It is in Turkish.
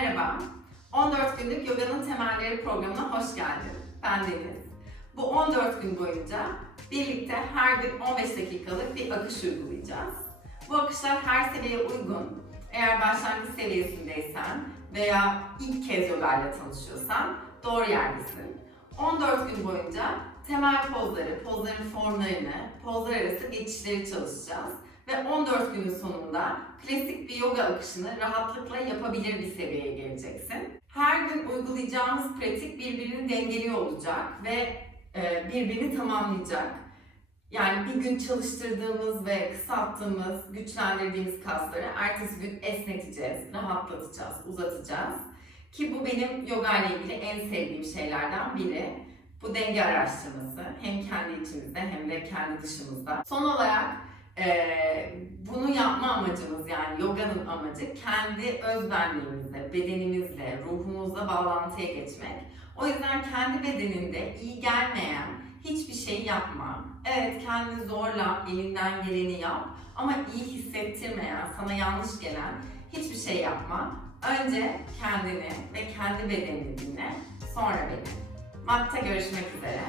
Merhaba, 14 günlük yoganın temelleri programına hoş geldin. Ben Deniz. Bu 14 gün boyunca birlikte her gün 15 dakikalık bir akış uygulayacağız. Bu akışlar her seviyeye uygun. Eğer başlangıç seviyesindeysen veya ilk kez yoga ile tanışıyorsan doğru yerdesin. 14 gün boyunca temel pozları, pozların formlarını, pozlar arası geçişleri çalışacağız. Ve 14 günün sonunda klasik bir yoga akışını rahatlıkla yapabilir bir seviyeye geleceksin. Her gün uygulayacağımız pratik birbirini dengeliyor olacak ve e, birbirini tamamlayacak. Yani bir gün çalıştırdığımız ve kısalttığımız, güçlendirdiğimiz kasları ertesi gün esneteceğiz, rahatlatacağız, uzatacağız. Ki bu benim yoga ile ilgili en sevdiğim şeylerden biri. Bu denge araştırması hem kendi içimizde hem de kendi dışımızda. Son olarak ee, bunu yapma amacımız yani yoganın amacı kendi özbenliğimizle, bedenimizle, ruhumuzla bağlantıya geçmek. O yüzden kendi bedeninde iyi gelmeyen hiçbir şey yapma. Evet kendini zorla, elinden geleni yap ama iyi hissettirmeyen, sana yanlış gelen hiçbir şey yapma. Önce kendini ve kendi bedenini dinle, sonra beni. Matta görüşmek üzere.